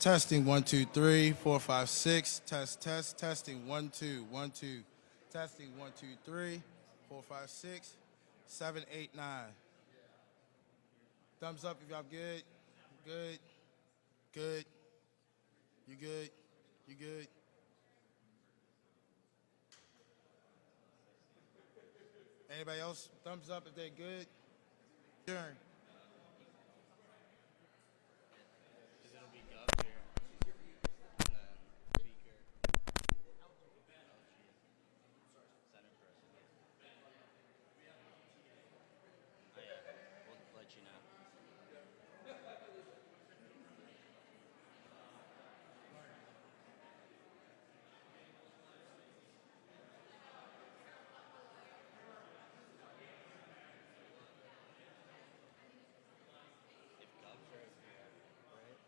Testing 1 2 3 4 5 6. Testing 1 2 1 2. Testing 1 2 3 4 5 6 7 8 9. Thumbs up if y'all good. Good. Good. You good. You good. Anybody else? Thumbs up if they're good. Turn. Because it'll be Govs here. And then Beaker, Center President. Oh yeah, we'll let you know. If Govs are here, right?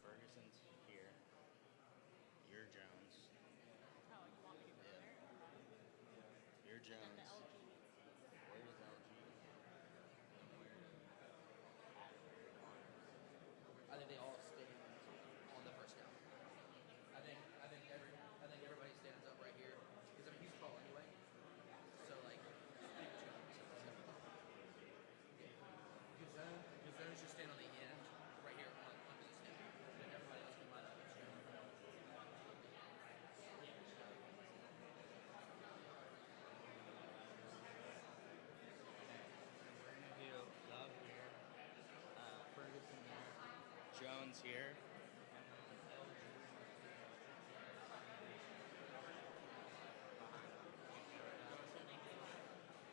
Ferguson's here. You're Jones. Oh, you want me to go Yeah. there? You're And the Jones. LG needs Where is LG? I think they all stand on the first down. I think everybody stands up right here because I mean he's tall anyway. So like pretty much gonna because zones just stand on the end right here on under the snap. And everybody else can line up. We're gonna do Gov here. Ferguson here. Jones here. And then LG.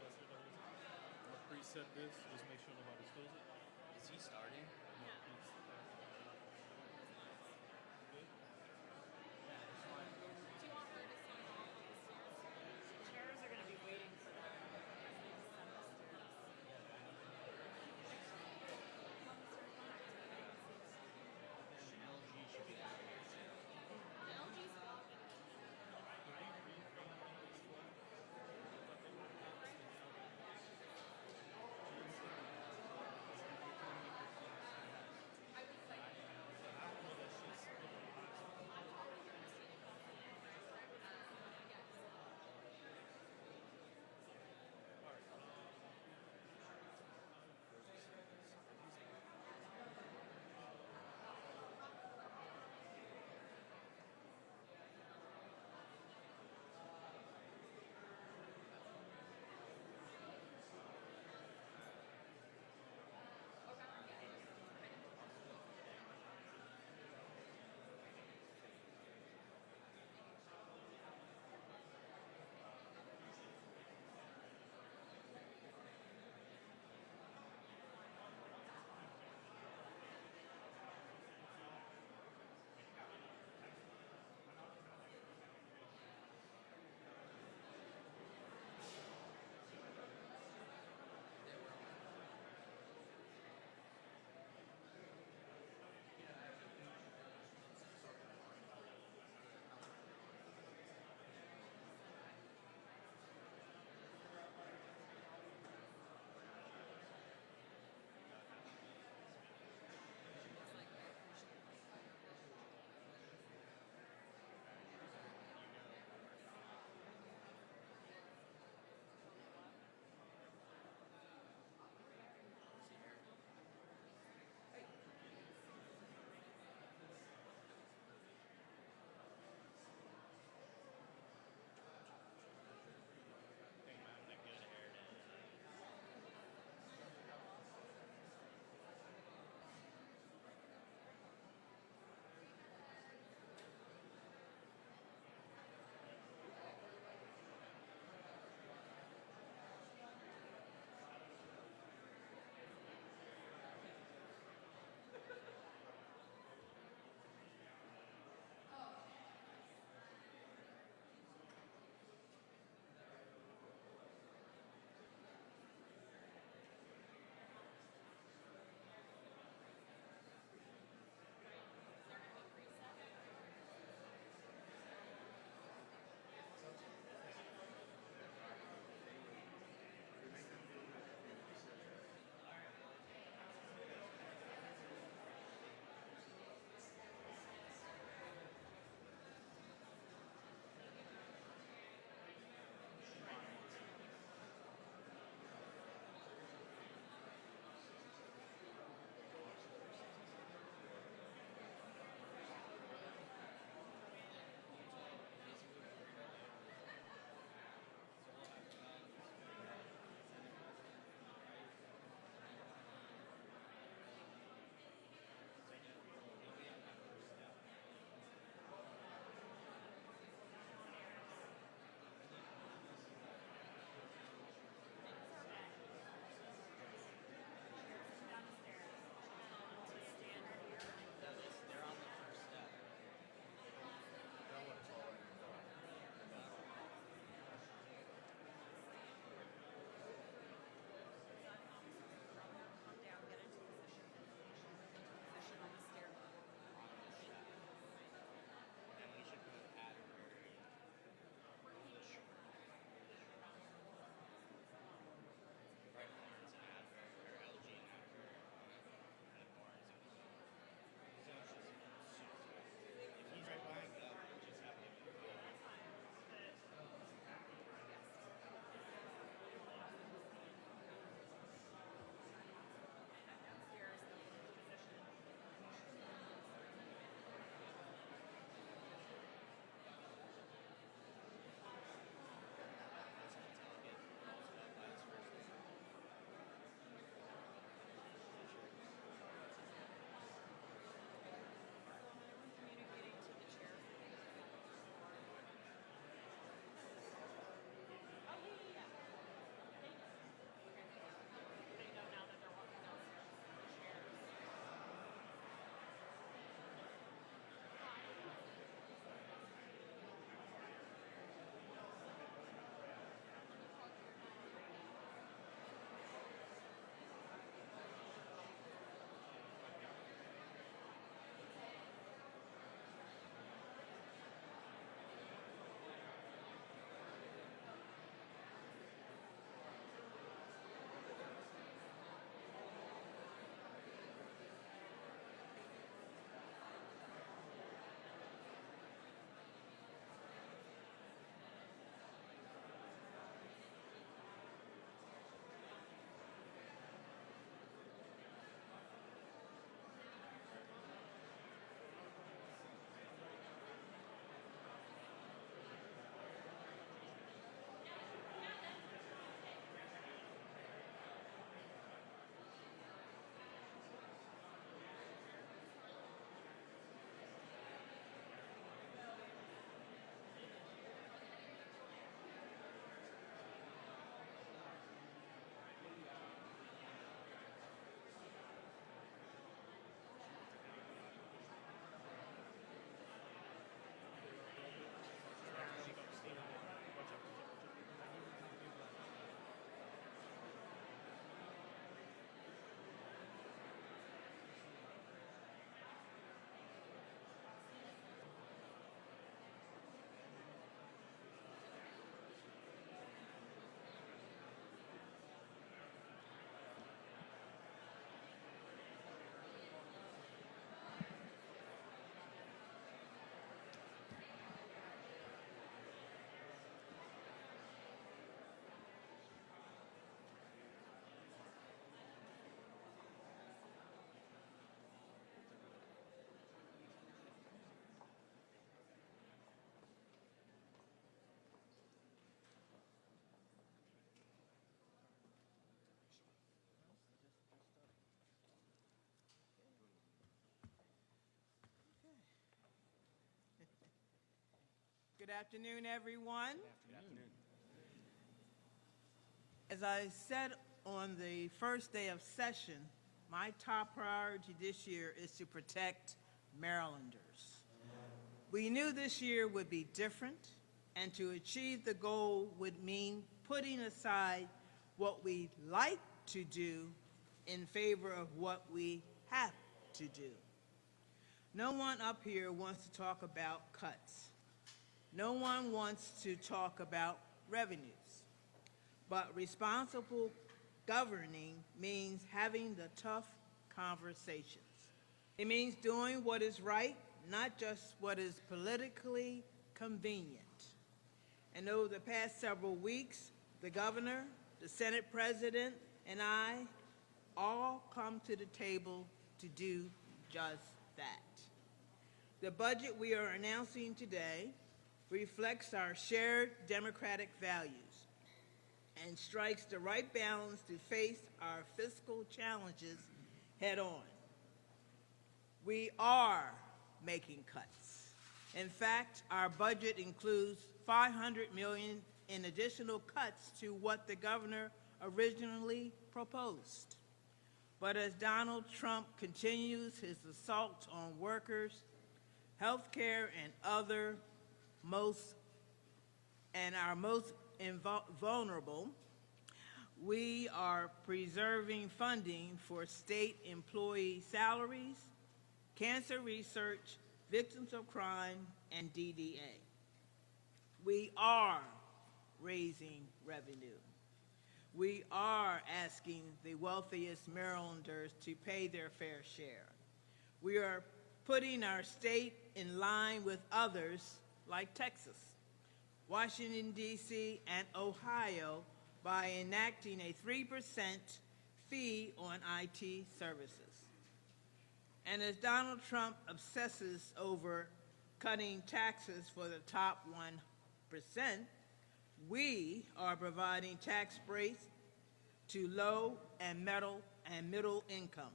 I'll preset this, just make sure nobody steals it. Is he starting? No. Do you want her to sign off on the stairs? Chairs are going to be waiting for them as they descend the stairs. LG should be down here soon. The LG's walking. Good afternoon, everyone. As I said on the first day of session, my top priority this year is to protect Marylanders. We knew this year would be different, and to achieve the goal would mean putting aside what we like to do in favor of what we have to do. No one up here wants to talk about cuts. No one wants to talk about revenues. But responsible governing means having the tough conversations. It means doing what is right, not just what is politically convenient. And over the past several weeks, the governor, the Senate president, and I all come to the table to do just that. The budget we are announcing today reflects our shared democratic values and strikes the right balance to face our fiscal challenges head on. We are making cuts. In fact, our budget includes $500 million in additional cuts to what the governor originally proposed. But as Donald Trump continues his assault on workers, healthcare, and our most vulnerable, we are preserving funding for state employee salaries, cancer research, victims of crime, and DDA. We are raising revenue. We are asking the wealthiest Marylanders to pay their fair share. We are putting our state in line with others like Texas, Washington, D.C., and Ohio by enacting a 3% fee on IT services. And as Donald Trump obsesses over cutting taxes for the top 1%, we are providing tax breaks to low and middle income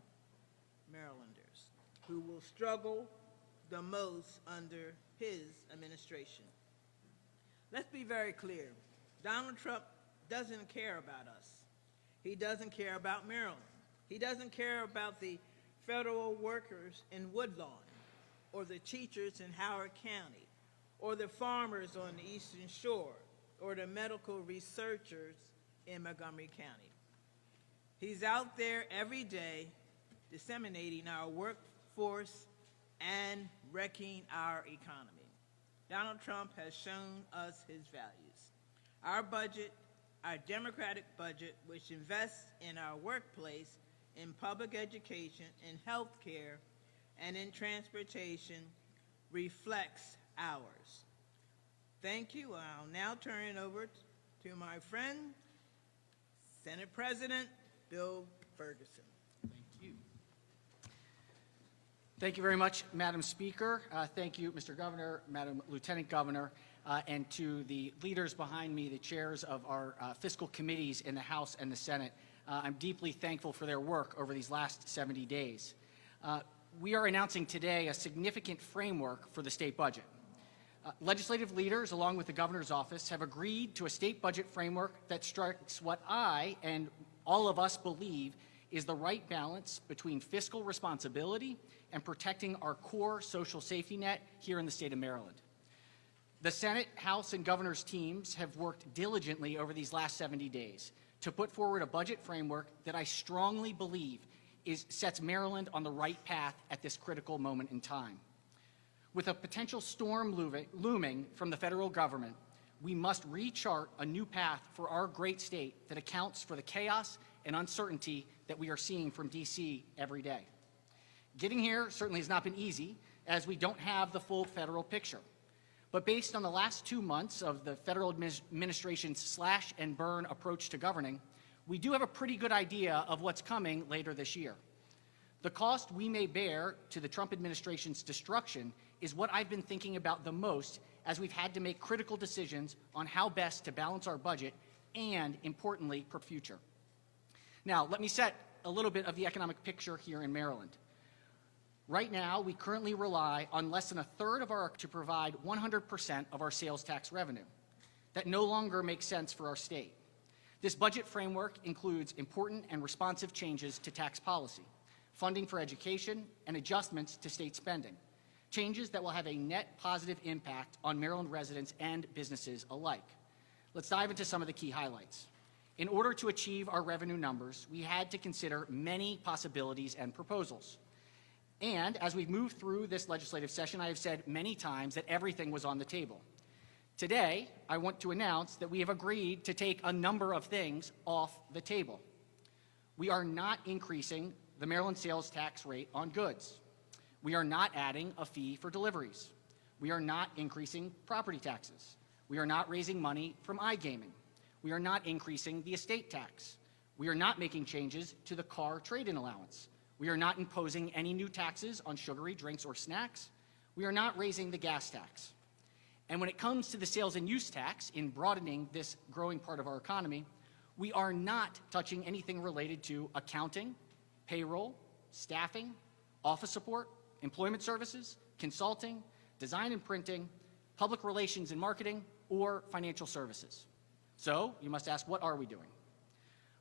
Marylanders who will struggle the most under his administration. Let's be very clear. Donald Trump doesn't care about us. He doesn't care about Maryland. He doesn't care about the federal workers in Woodlawn, or the teachers in Howard County, or the farmers on the Eastern Shore, or the medical researchers in Montgomery County. He's out there every day disseminating our workforce and wrecking our economy. Donald Trump has shown us his values. Our budget, our Democratic budget, which invests in our workplace, in public education, in health care, and in transportation, reflects ours. Thank you. I'll now turn it over to my friend, Senate President Bill Ferguson. Thank you. Thank you very much, Madam Speaker. Thank you, Mr. Governor, Madam Lieutenant Governor, and to the leaders behind me, the chairs of our fiscal committees in the House and the Senate. I'm deeply thankful for their work over these last 70 days. We are announcing today a significant framework for the state budget. Legislative leaders, along with the governor's office, have agreed to a state budget framework that strikes what I and all of us believe is the right balance between fiscal responsibility and protecting our core social safety net here in the state of Maryland. The Senate, House, and governor's teams have worked diligently over these last 70 days to put forward a budget framework that I strongly believe sets Maryland on the right path at this critical moment in time. With a potential storm looming from the federal government, we must rechart a new path for our great state that accounts for the chaos and uncertainty that we are seeing from D.C. every day. Getting here certainly has not been easy, as we don't have the full federal picture. But based on the last 2 months of the federal administration's slash and burn approach to governing, we do have a pretty good idea of what's coming later this year. The cost we may bear to the Trump administration's destruction is what I've been thinking about the most as we've had to make critical decisions on how best to balance our budget and, importantly, for future. Now, let me set a little bit of the economic picture here in Maryland. Right now, we currently rely on less than a third of our to provide 100% of our sales tax revenue. That no longer makes sense for our state. This budget framework includes important and responsive changes to tax policy, funding for education, and adjustments to state spending, changes that will have a net positive impact on Maryland residents and businesses alike. Let's dive into some of the key highlights. In order to achieve our revenue numbers, we had to consider many possibilities and proposals. And as we've moved through this legislative session, I have said many times that everything was on the table. Today, I want to announce that we have agreed to take a number of things off the table. We are not increasing the Maryland sales tax rate on goods. We are not adding a fee for deliveries. We are not increasing property taxes. We are not raising money from iGaming. We are not increasing the estate tax. We are not making changes to the car trade-in allowance. We are not imposing any new taxes on sugary drinks or snacks. We are not raising the gas tax. And when it comes to the sales and use tax, in broadening this growing part of our economy, we are not touching anything related to accounting, payroll, staffing, office support, employment services, consulting, design and printing, public relations and marketing, or financial services. So you must ask, what are we doing?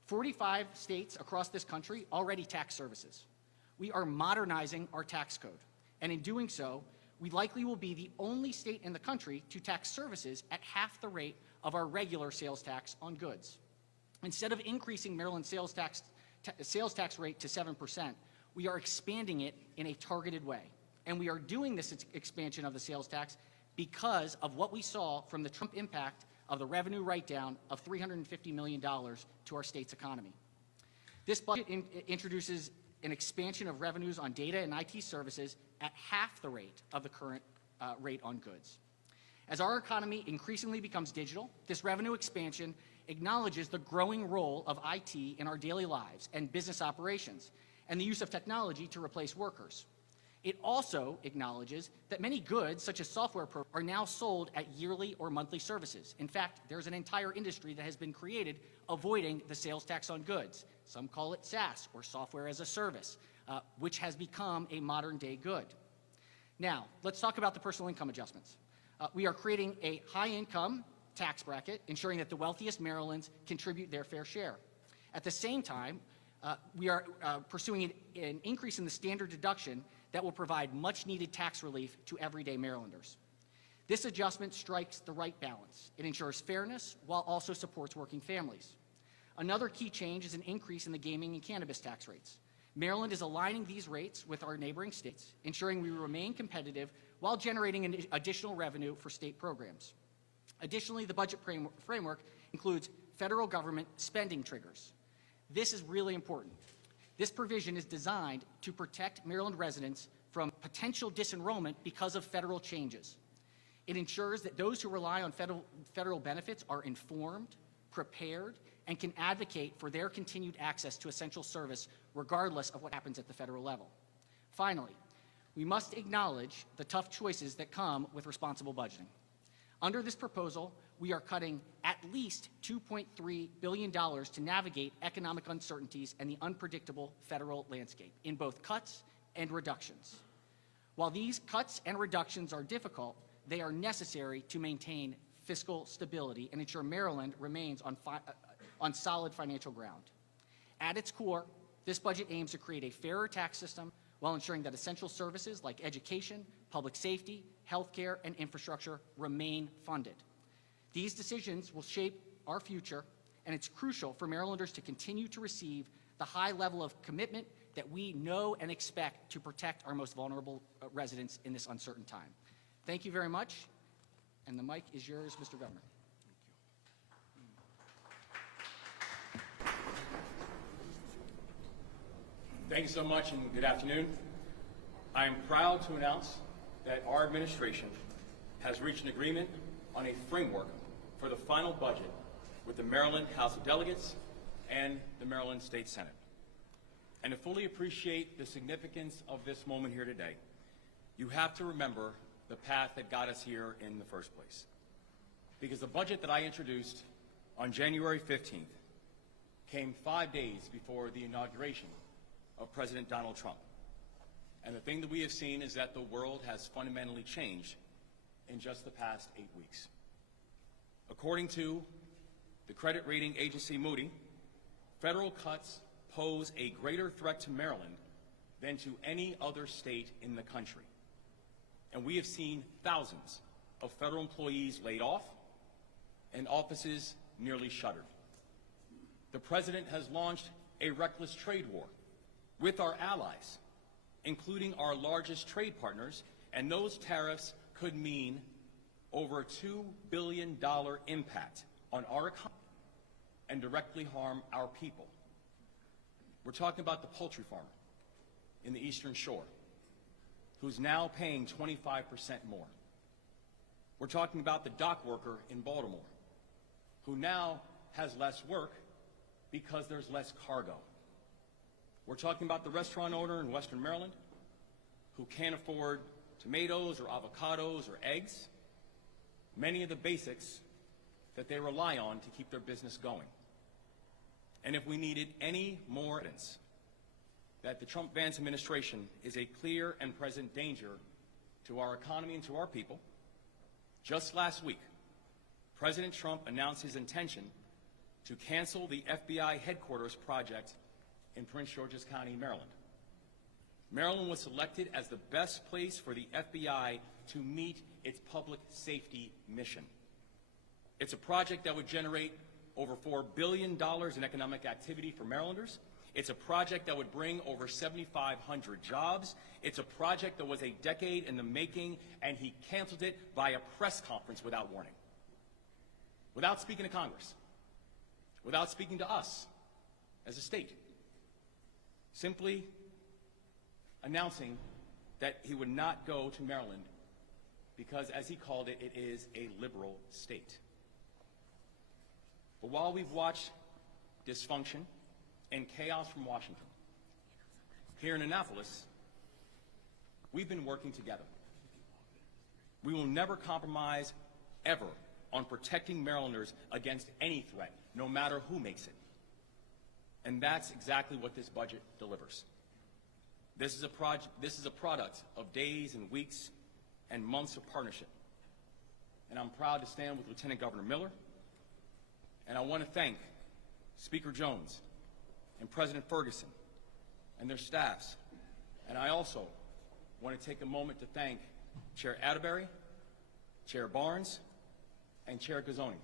45 states across this country already tax services. We are modernizing our tax code, and in doing so, we likely will be the only state in the country to tax services at half the rate of our regular sales tax on goods. Instead of increasing Maryland's sales tax rate to 7%, we are expanding it in a targeted way. And we are doing this expansion of the sales tax because of what we saw from the Trump impact of the revenue write-down of $350 million to our state's economy. This budget introduces an expansion of revenues on data and IT services at half the rate of the current rate on goods. As our economy increasingly becomes digital, this revenue expansion acknowledges the growing role of IT in our daily lives and business operations, and the use of technology to replace workers. It also acknowledges that many goods, such as software programs, are now sold at yearly or monthly services. In fact, there's an entire industry that has been created avoiding the sales tax on goods. Some call it SaaS, or software as a service, which has become a modern-day good. Now, let's talk about the personal income adjustments. We are creating a high-income tax bracket, ensuring that the wealthiest Marylanders contribute their fair share. At the same time, we are pursuing an increase in the standard deduction that will provide much-needed tax relief to everyday Marylanders. This adjustment strikes the right balance. It ensures fairness while also supports working families. Another key change is an increase in the gaming and cannabis tax rates. Maryland is aligning these rates with our neighboring states, ensuring we remain competitive while generating an additional revenue for state programs. Additionally, the budget framework includes federal government spending triggers. This is really important. This provision is designed to protect Maryland residents from potential disenrollment because of federal changes. It ensures that those who rely on federal benefits are informed, prepared, and can advocate for their continued access to essential service regardless of what happens at the federal level. Finally, we must acknowledge the tough choices that come with responsible budgeting. Under this proposal, we are cutting at least $2.3 billion to navigate economic uncertainties and the unpredictable federal landscape in both cuts and reductions. While these cuts and reductions are difficult, they are necessary to maintain fiscal stability and ensure Maryland remains on solid financial ground. At its core, this budget aims to create a fairer tax system while ensuring that essential services like education, public safety, healthcare, and infrastructure remain funded. These decisions will shape our future, and it's crucial for Marylanders to continue to receive the high level of commitment that we know and expect to protect our most vulnerable residents in this uncertain time. Thank you very much, and the mic is yours, Mr. Governor. Thank you so much, and good afternoon. I am proud to announce that our administration has reached an agreement on a framework for the final budget with the Maryland House of Delegates and the Maryland State Senate. And to fully appreciate the significance of this moment here today, you have to remember the path that got us here in the first place. Because the budget that I introduced on January 15th came 5 days before the inauguration of President Donald Trump. And the thing that we have seen is that the world has fundamentally changed in just the past 8 weeks. According to the credit rating agency Moody, federal cuts pose a greater threat to Maryland than to any other state in the country. And we have seen thousands of federal employees laid off and offices nearly shuttered. The president has launched a reckless trade war with our allies, including our largest trade partners, and those tariffs could mean over a $2 billion impact on our economy and directly harm our people. We're talking about the poultry farmer in the Eastern Shore, who's now paying 25% more. We're talking about the dock worker in Baltimore, who now has less work because there's less cargo. We're talking about the restaurant owner in Western Maryland who can't afford tomatoes or avocados or eggs, many of the basics that they rely on to keep their business going. And if we needed any more evidence that the Trump-Vance administration is a clear and present danger to our economy and to our people, just last week, President Trump announced his intention to cancel the FBI headquarters project in Prince George's County, Maryland. Maryland was selected as the best place for the FBI to meet its public safety mission. It's a project that would generate over $4 billion in economic activity for Marylanders. It's a project that would bring over 7,500 jobs. It's a project that was a decade in the making, and he canceled it by a press conference without warning, without speaking to Congress, without speaking to us as a state, simply announcing that he would not go to Maryland because, as he called it, it is a liberal state. But while we've watched dysfunction and chaos from Washington, here in Annapolis, we've been working together. We will never compromise, ever, on protecting Marylanders against any threat, no matter who makes it. And that's exactly what this budget delivers. This is a product of days and weeks and months of partnership. And I'm proud to stand with Lieutenant Governor Miller. And I want to thank Speaker Jones and President Ferguson and their staffs. And I also want to take a moment to thank Chair Atterbury, Chair Barnes, and Chair Gazzoni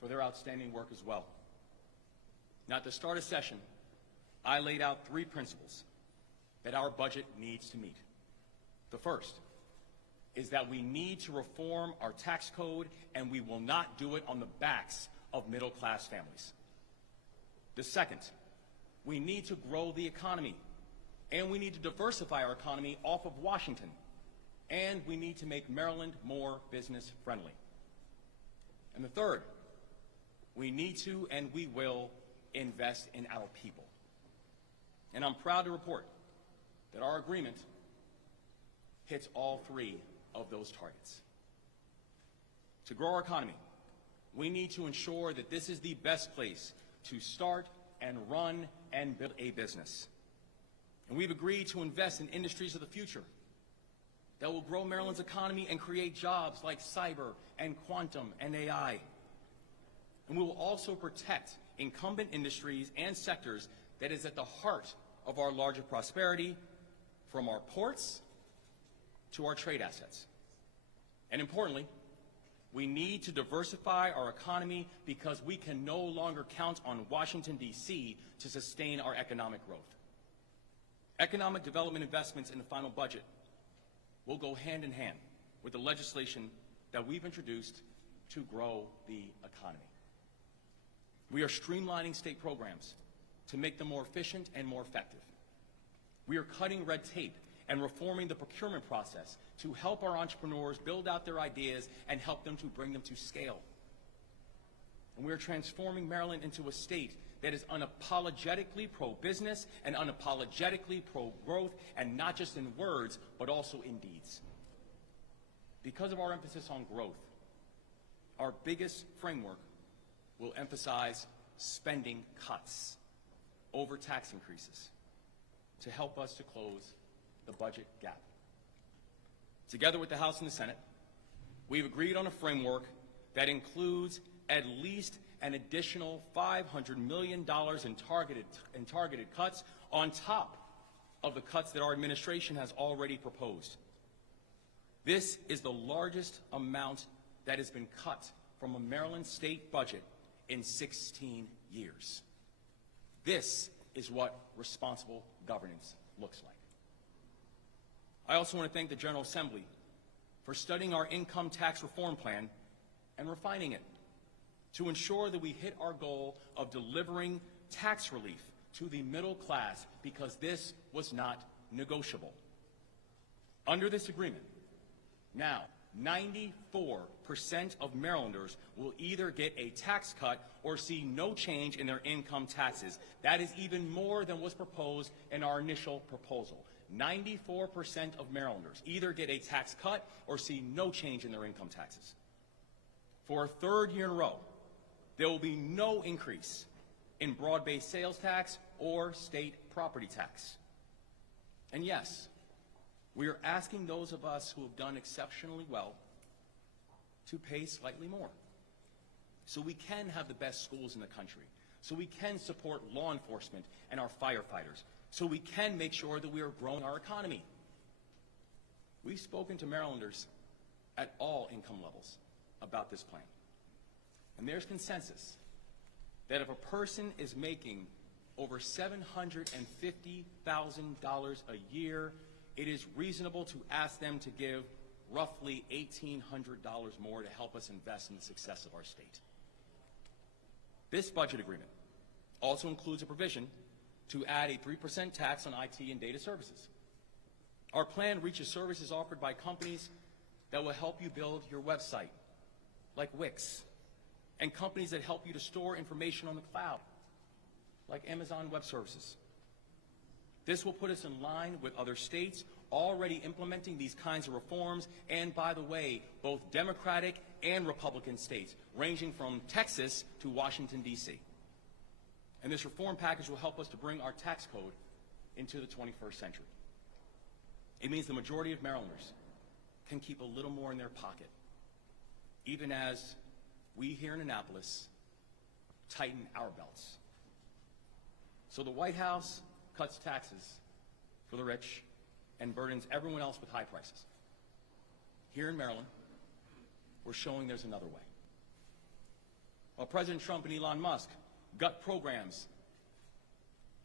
for their outstanding work as well. Now, at the start of session, I laid out 3 principles that our budget needs to meet. The first is that we need to reform our tax code, and we will not do it on the backs of middle-class families. The second, we need to grow the economy, and we need to diversify our economy off of Washington, and we need to make Maryland more business-friendly. And the third, we need to and we will invest in our people. And I'm proud to report that our agreement hits all 3 of those targets. To grow our economy, we need to ensure that this is the best place to start and run and build a business. And we've agreed to invest in industries of the future that will grow Maryland's economy and create jobs like cyber and quantum and AI. And we will also protect incumbent industries and sectors that is at the heart of our larger prosperity, from our ports to our trade assets. And importantly, we need to diversify our economy because we can no longer count on Washington, D.C. to sustain our economic growth. Economic development investments in the final budget will go hand in hand with the legislation that we've introduced to grow the economy. We are streamlining state programs to make them more efficient and more effective. We are cutting red tape and reforming the procurement process to help our entrepreneurs build out their ideas and help them to bring them to scale. And we are transforming Maryland into a state that is unapologetically pro-business and unapologetically pro-growth, and not just in words, but also in deeds. Because of our emphasis on growth, our biggest framework will emphasize spending cuts over tax increases to help us to close the budget gap. Together with the House and the Senate, we've agreed on a framework that includes at least an additional $500 million in targeted cuts on top of the cuts that our administration has already proposed. This is the largest amount that has been cut from a Maryland state budget in 16 years. This is what responsible governance looks like. I also want to thank the General Assembly for studying our income tax reform plan and refining it to ensure that we hit our goal of delivering tax relief to the middle class, because this was not negotiable. Under this agreement, now 94% of Marylanders will either get a tax cut or see no change in their income taxes. That is even more than was proposed in our initial proposal. 94% of Marylanders either get a tax cut or see no change in their income taxes. For a third year in a row, there will be no increase in broad-based sales tax or state property tax. And yes, we are asking those of us who have done exceptionally well to pay slightly more, so we can have the best schools in the country, so we can support law enforcement and our firefighters, so we can make sure that we are growing our economy. We've spoken to Marylanders at all income levels about this plan, and there's consensus that if a person is making over $750,000 a year, it is reasonable to ask them to give roughly $1,800 more to help us invest in the success of our state. This budget agreement also includes a provision to add a 3% tax on IT and data services. Our plan reaches services offered by companies that will help you build your website, like Wix, and companies that help you to store information on the cloud, like Amazon Web Services. This will put us in line with other states already implementing these kinds of reforms, and by the way, both Democratic and Republican states, ranging from Texas to Washington, D.C. And this reform package will help us to bring our tax code into the 21st century. It means the majority of Marylanders can keep a little more in their pocket, even as we here in Annapolis tighten our belts. So the White House cuts taxes for the rich and burdens everyone else with high prices. Here in Maryland, we're showing there's another way. While President Trump and Elon Musk gut programs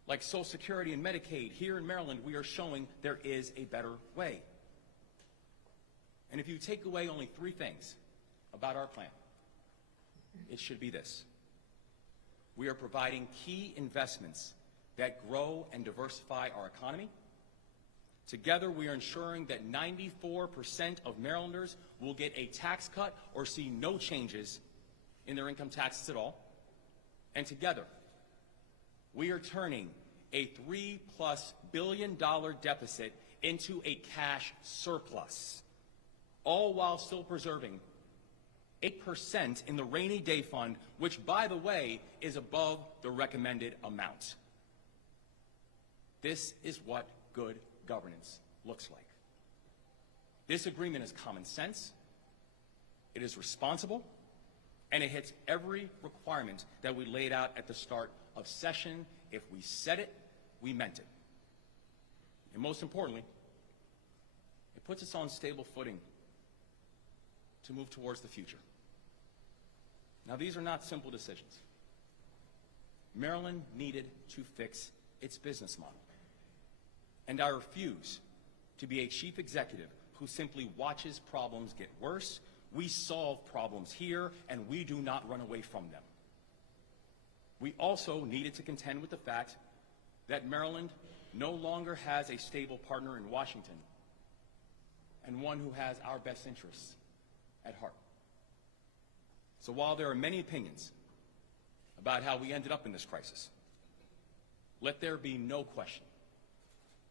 like Social Security and Medicaid, here in Maryland, we are showing there is a better way. And if you take away only 3 things about our plan, it should be this: we are providing key investments that grow and diversify our economy. Together, we are ensuring that 94% of Marylanders will get a tax cut or see no changes in their income taxes at all. And together, we are turning a $3+ billion deficit into a cash surplus, all while still preserving 8% in the rainy day fund, which, by the way, is above the recommended amount. This is what good governance looks like. This agreement is common sense, it is responsible, and it hits every requirement that we laid out at the start of session. If we said it, we meant it. And most importantly, it puts us on stable footing to move towards the future. Now, these are not simple decisions. Maryland needed to fix its business model. And I refuse to be a chief executive who simply watches problems get worse. We solve problems here, and we do not run away from them. We also needed to contend with the fact that Maryland no longer has a stable partner in Washington, and one who has our best interests at heart. So while there are many opinions about how we ended up in this crisis, let there be no question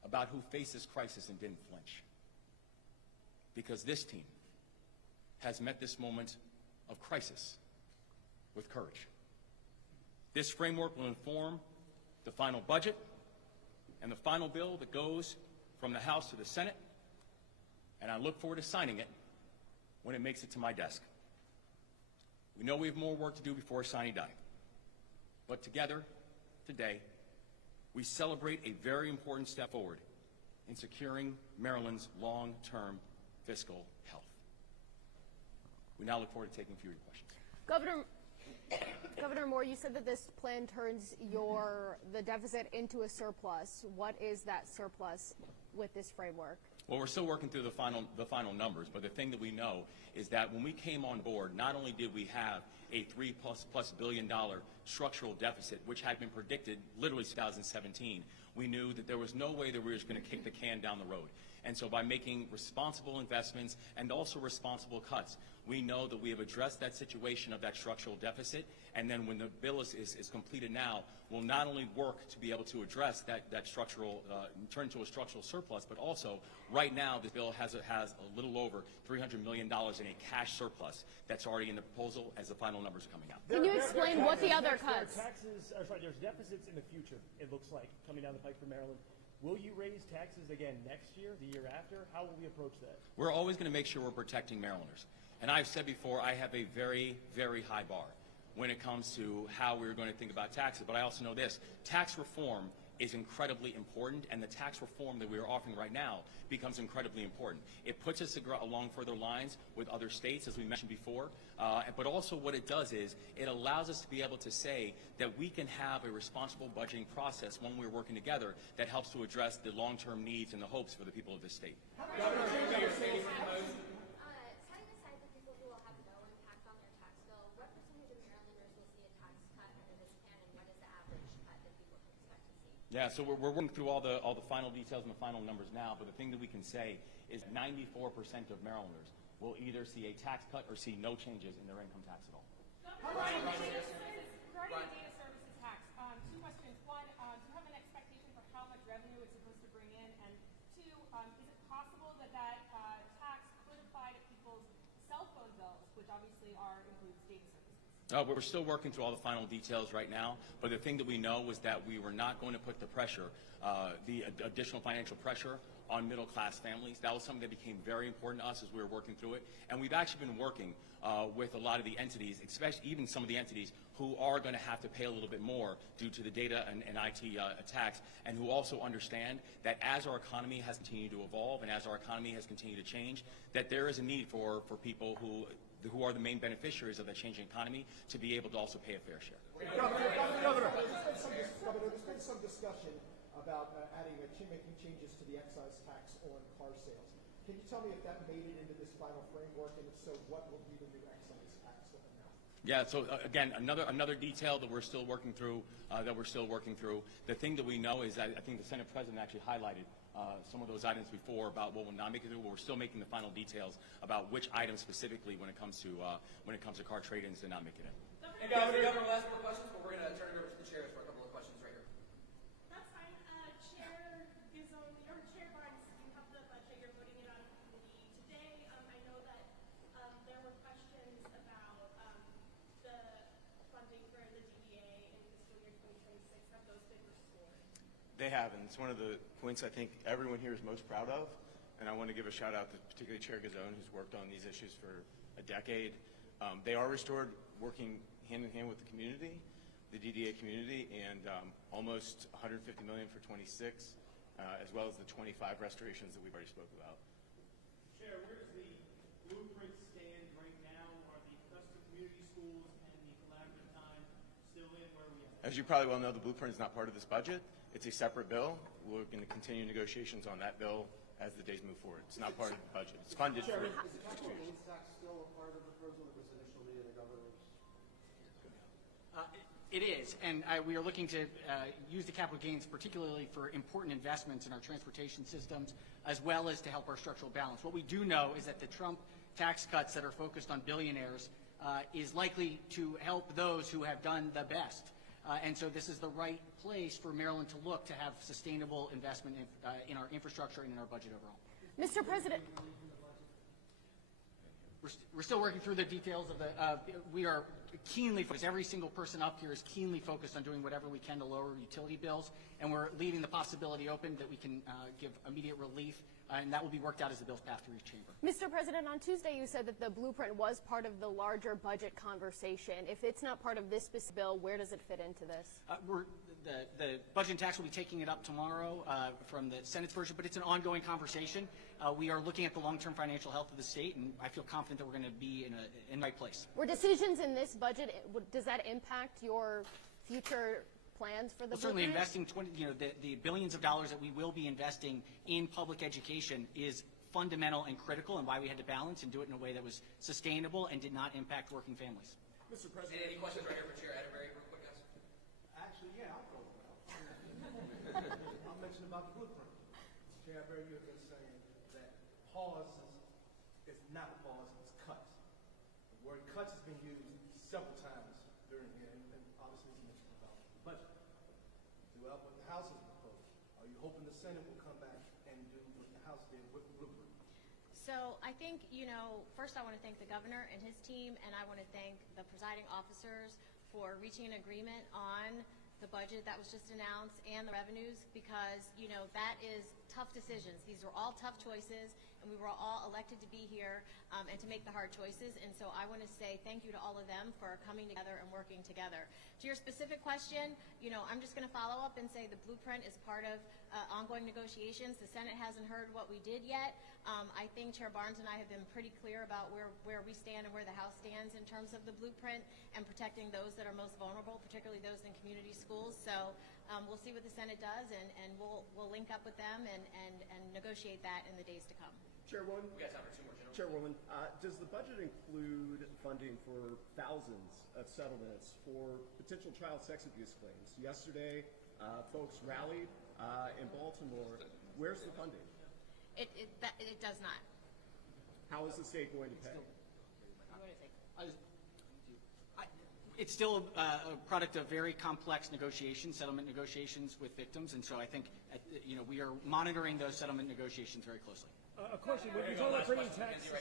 about who faced this crisis and didn't flinch. Because this team has met this moment of crisis with courage. This framework will inform the final budget and the final bill that goes from the House to the Senate, and I look forward to signing it when it makes it to my desk. We know we have more work to do before sine die, but together, today, we celebrate a very important step forward in securing Maryland's long-term fiscal health. We now look forward to taking a few of your questions. Governor Moore, you said that this plan turns the deficit into a surplus. What is that surplus with this framework? Well, we're still working through the final numbers, but the thing that we know is that when we came on board, not only did we have a $3+ billion structural deficit, which had been predicted literally 2017, we knew that there was no way that we were just going to kick the can down the road. And so by making responsible investments and also responsible cuts, we know that we have addressed that situation of that structural deficit, and then when the bill is completed now, we'll not only work to be able to address that structural, turn to a structural surplus, but also, right now, this bill has a little over $300 million in a cash surplus that's already in the proposal as the final numbers are coming out. Can you explain what the other cuts? There's deficits in the future, it looks like, coming down the pike for Maryland. Will you raise taxes again next year, the year after? How will we approach that? We're always going to make sure we're protecting Marylanders. And I've said before, I have a very, very high bar when it comes to how we're going to think about taxes. But I also know this, tax reform is incredibly important, and the tax reform that we are offering right now becomes incredibly important. It puts us along further lines with other states, as we mentioned before, but also what it does is it allows us to be able to say that we can have a responsible budgeting process when we're working together that helps to address the long-term needs and the hopes for the people of this state. Setting aside the people who will have no impact on their tax bill, what percentage of Marylanders will see a tax cut under this plan, and what is the average cut that people can expect to see? Yeah, so we're working through all the final details and the final numbers now, but the thing that we can say is 94% of Marylanders will either see a tax cut or see no changes in their income tax at all. Regarding the data services tax, two questions. One, do you have an expectation for how much revenue it's supposed to bring in? And two, is it possible that tax could apply to people's cell phone bills, which obviously includes data services? We're still working through all the final details right now, but the thing that we know was that we were not going to put the pressure, the additional financial pressure on middle-class families. That was something that became very important to us as we were working through it. And we've actually been working with a lot of the entities, especially even some of the entities who are going to have to pay a little bit more due to the data and IT attacks, and who also understand that as our economy has continued to evolve and as our economy has continued to change, that there is a need for people who are the main beneficiaries of that changing economy to be able to also pay a fair share. Governor, there's been some discussion about making changes to the excise tax on car sales. Can you tell me if that made it into this final framework, and if so, what will be the new excise tax looking now? Yeah, so again, another detail that we're still working through. The thing that we know is that I think the Senate President actually highlighted some of those items before about what will not make it through. We're still making the final details about which items specifically when it comes to car trade-ins did not make it in. And Governor, last more questions, but we're going to turn it over to the chairs for a couple of questions right here. That's fine. Chair Gizon, or Chair Barnes, you have the budget. You're voting it out of committee today. I know that there were questions about the funding for the DDA in fiscal year 2026. Have those been restored? They have, and it's one of the points I think everyone here is most proud of. And I want to give a shout out to particularly Chair Gizon, who's worked on these issues for a decade. They are restored working hand in hand with the community, the DDA community, and almost $150 million for 26, as well as the 25 restorations that we've already spoke about. Chair, where does the blueprint stand right now? Are the custom community schools and the collaborative time still in where we are? As you probably well know, the blueprint is not part of this budget. It's a separate bill. We're going to continue negotiations on that bill as the days move forward. It's not part of the budget. It's funded. Chair, is the capital gains tax still a part of the proposal that was initially in the governor's? It is, and we are looking to use the capital gains particularly for important investments in our transportation systems, as well as to help our structural balance. What we do know is that the Trump tax cuts that are focused on billionaires is likely to help those who have done the best. And so this is the right place for Maryland to look to have sustainable investment in our infrastructure and in our budget overall. Mr. President. we're still working through the details of the, we are keenly focused, every single person up here is keenly focused on doing whatever we can to lower utility bills, and we're leaving the possibility open that we can give immediate relief, and that will be worked out as the bills pass through each chamber. Mr. President, on Tuesday you said that the blueprint was part of the larger budget conversation. If it's not part of this specific bill, where does it fit into this? The Budget and Tax will be taking it up tomorrow from the Senate's version, but it's an ongoing conversation. We are looking at the long-term financial health of the state, and I feel confident that we're going to be in the right place. Were decisions in this budget, does that impact your future plans for the Well, certainly blueprint? investing the billions of dollars that we will be investing in public education is fundamental and critical, and why we had to balance and do it in a way that was sustainable and did not impact working families. Mr. President. Any questions right here for Chair Atterbury, real quick, guys? Actually, yeah, I'll go. I'll mention about the blueprint. Chair Atterbury, you have been saying that pause is not a pause, it's cuts. The word cuts has been used several times during here, and obviously it's mentioned about the budget. Throughout what the House has proposed, are you hoping the Senate will come back and do what the House did with the blueprint? So I think, first I want to thank the governor and his team, and I want to thank the presiding officers for reaching an agreement on the budget that was just announced and the revenues, because, that is tough decisions. These were all tough choices, and we were all elected to be here and to make the hard choices. And so I want to say thank you to all of them for coming together and working together. To your specific question, I'm just going to follow up and say the blueprint is part of ongoing negotiations. The Senate hasn't heard what we did yet. I think Chair Barnes and I have been pretty clear about where we stand and where the House stands in terms of the blueprint and protecting those that are most vulnerable, particularly those in community schools. So we'll see what the Senate does, and we'll link up with them and negotiate that in the days to come. Chairwoman, We got time for two more, General. Chairwoman, does the budget include funding for thousands of settlements for potential child sex abuse claims? Yesterday, folks rallied in Baltimore. Where's the funding? It does not. How is the state going to pay? It's still a product of very complex negotiations, settlement negotiations with victims, and so I think we are monitoring those settlement negotiations very closely. A question, when you talk about bringing taxes,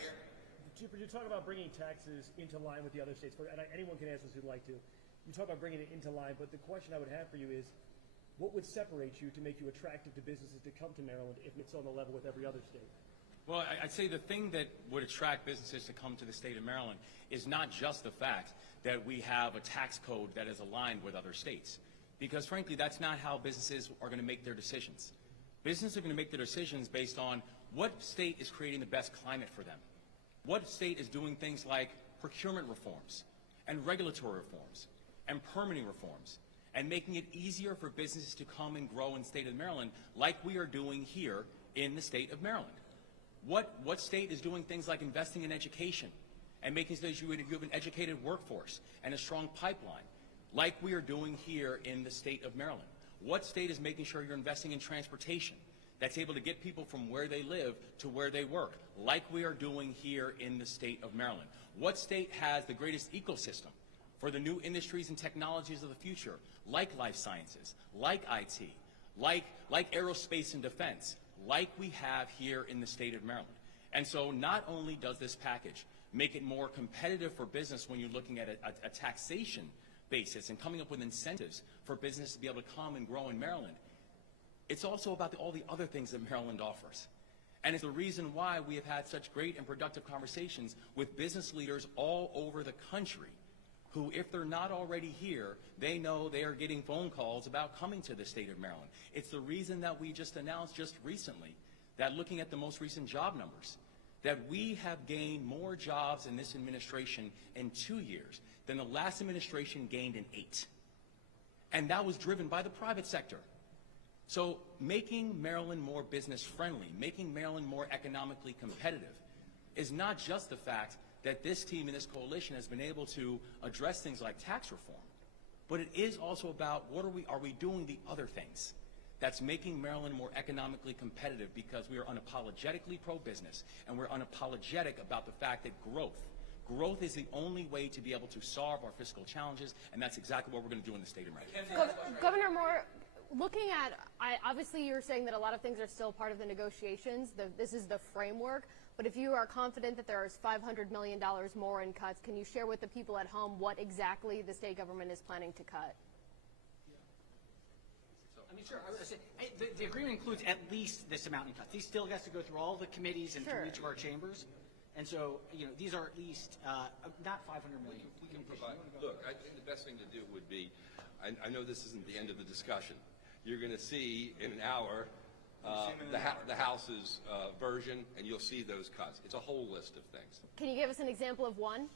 you're talking about bringing taxes into line with the other states, and anyone can answer this who'd like to. You talk about bringing it into line, but the question I would have for you is, what would separate you to make you attractive to businesses to come to Maryland if it's on the level with every other state? Well, I'd say the thing that would attract businesses to come to the state of Maryland is not just the fact that we have a tax code that is aligned with other states. Because frankly, that's not how businesses are going to make their decisions. Businesses are going to make their decisions based on what state is creating the best climate for them. What state is doing things like procurement reforms and regulatory reforms and permitting reforms and making it easier for businesses to come and grow in the state of Maryland like we are doing here in the state of Maryland. What state is doing things like investing in education and making sure you have an educated workforce and a strong pipeline like we are doing here in the state of Maryland? What state is making sure you're investing in transportation that's able to get people from where they live to where they work like we are doing here in the state of Maryland? What state has the greatest ecosystem for the new industries and technologies of the future, like life sciences, like IT, like aerospace and defense, like we have here in the state of Maryland? And so not only does this package make it more competitive for business when you're looking at a taxation basis and coming up with incentives for business to be able to come and grow in Maryland, it's also about all the other things that Maryland offers. And it's the reason why we have had such great and productive conversations with business leaders all over the country who, if they're not already here, they know they are getting phone calls about coming to the state of Maryland. It's the reason that we just announced just recently that, looking at the most recent job numbers, that we have gained more jobs in this administration in 2 years than the last administration gained in 8. And that was driven by the private sector. So making Maryland more business friendly, making Maryland more economically competitive is not just the fact that this team and this coalition has been able to address things like tax reform, but it is also about are we doing the other things that's making Maryland more economically competitive, because we are unapologetically pro-business and we're unapologetic about the fact that growth is the only way to be able to solve our fiscal challenges, and that's exactly what we're going to do in the state of Maryland. Governor Moore, looking at, obviously you're saying that a lot of things are still part of the negotiations. This is the framework. But if you are confident that there is $500 million more in cuts, can you share with the people at home what exactly the state government is planning to cut? I mean, sure. I would say, the agreement includes at least this amount in cuts. These still has to go through all the committees and through each of our chambers. And so, these are at least not $500 million. We can provide. Look, I think the best thing to do would be, I know this isn't the end of the discussion. You're going to see in an hour the House's version, and you'll see those cuts. It's a whole list of things. Can you give us an example of one?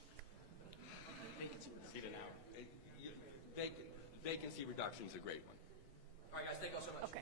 Vacancy reduction is a great one. All right, guys, thank you all so much. Okay.